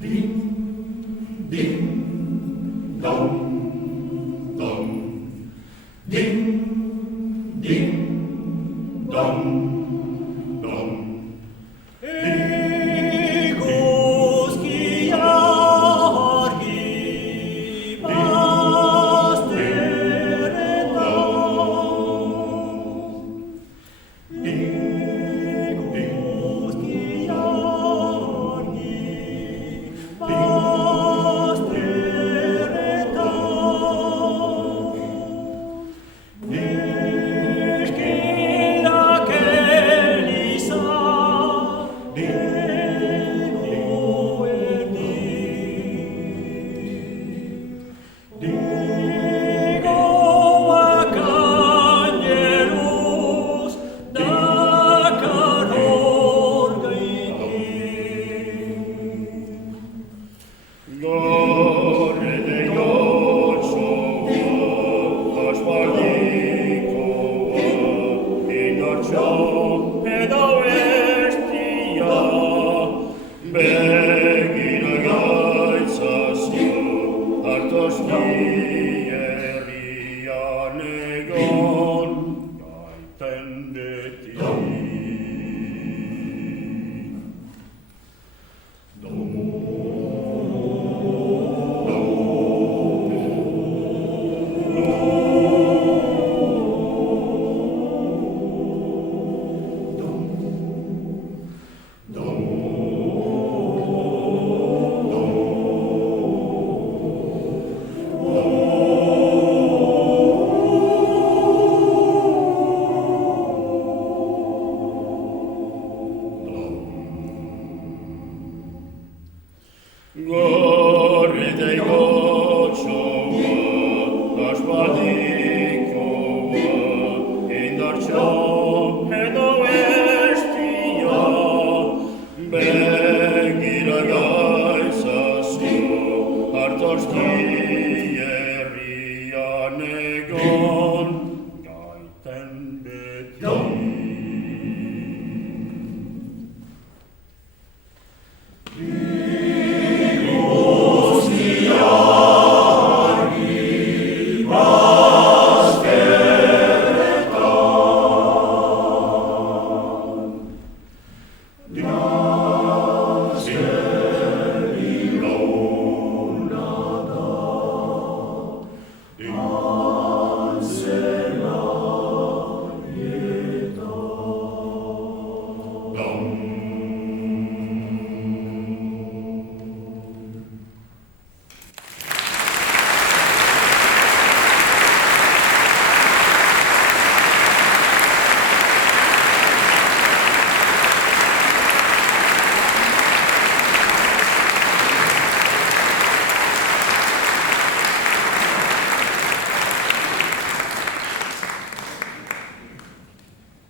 Ding, ding, dong, dong. Ding, ding, dong, dong. Ecos Chiari pasteretam. Ecos Chiari pasteretam. Glore Deo Sova, Aspadicoa, in Arcio ed Ovestia, beghi ragazza su, artos fieria negon, tendeti. Glory Deo Sova, Aspadicoa, in Arcio ed Ovestia, beghi ragazza su, artos